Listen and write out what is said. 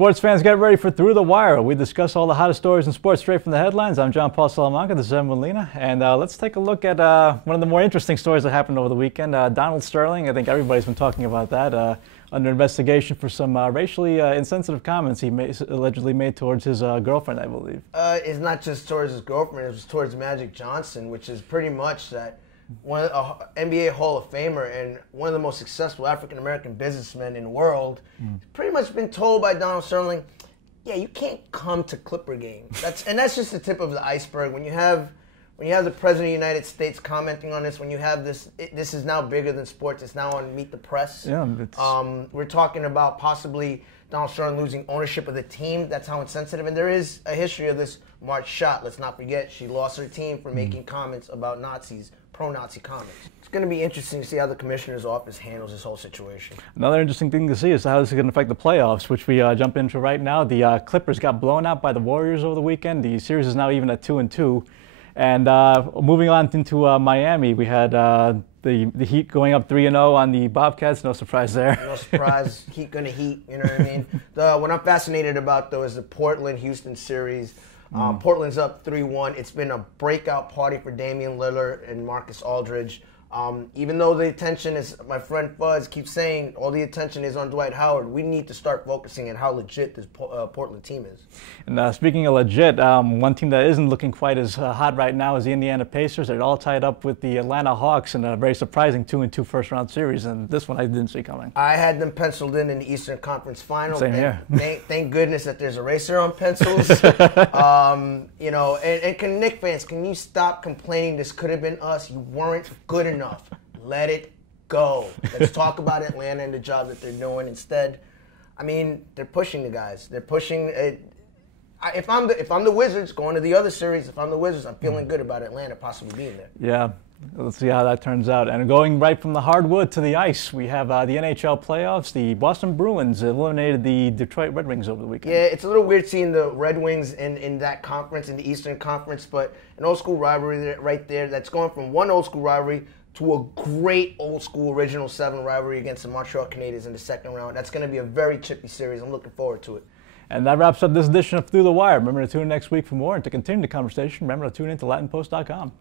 Sports fans, get ready for Through the Wire. We discuss all the hottest stories in sports straight from the headlines. I'm John Paul Salamanca, this is Evan Molina, and let's take a look at one of the more interesting stories that happened over the weekend. Donald Sterling, I think everybody's been talking about that, under investigation for some racially insensitive comments he allegedly made towards his girlfriend, I believe. It's not just towards his girlfriend, it was towards Magic Johnson, which is pretty much that one NBA Hall of Famer and one of the most successful African-American businessmen in the world, pretty much been told by Donald Sterling, yeah, you can't come to Clipper games. That's just the tip of the iceberg. When you have the President of the United States commenting on this, when you have this is now bigger than sports. It's now on Meet the Press. Yeah, we're talking about possibly Donald Sterling losing ownership of the team. That's how insensitive. And there is a history of this March Schott. Let's not forget, she lost her team for making comments about Nazis, pro-Nazi comments. It's going to be interesting to see how the commissioner's office handles this whole situation. Another interesting thing to see is how this is going to affect the playoffs, which we jump into right now. The Clippers got blown out by the Warriors over the weekend. The series is now even at 2-2. And moving on into Miami, we had the Heat going up 3-0 on the Bobcats. No surprise there. No surprise. Heat gonna heat. You know what I mean? What I'm fascinated about, though, is the Portland-Houston series. Portland's up 3-1. It's been a breakout party for Damian Lillard and Marcus Aldridge. Even though the attention is, my friend Fuzz keeps saying, all the attention is on Dwight Howard, we need to start focusing on how legit this Portland team is. And speaking of legit, one team that isn't looking quite as hot right now is the Indiana Pacers. They're all tied up with the Atlanta Hawks in a very surprising 2-2 first-round series, and this one I didn't see coming. I had them penciled in the Eastern Conference Final. Same here. Thank goodness that there's a eraser on pencils. You know, and can Knicks fans, can you stop complaining this could have been us? You weren't good enough. Let it go. Let's talk about Atlanta and the job that they're doing. Instead, I mean, they're pushing the guys. They're pushing. If I'm the Wizards going to the other series, if I'm the Wizards, I'm feeling good about Atlanta possibly being there. Yeah. Let's see how that turns out. And going right from the hardwood to the ice, we have the NHL playoffs. The Boston Bruins eliminated the Detroit Red Wings over the weekend. Yeah, it's a little weird seeing the Red Wings in that conference, in the Eastern Conference, but an old school rivalry right there that's going from one old school rivalry to a great old school original 7 rivalry against the Montreal Canadiens in the second round. That's going to be a very chippy series. I'm looking forward to it. And that wraps up this edition of Through the Wire. Remember to tune in next week for more, and to continue the conversation, remember to tune in to LatinPost.com.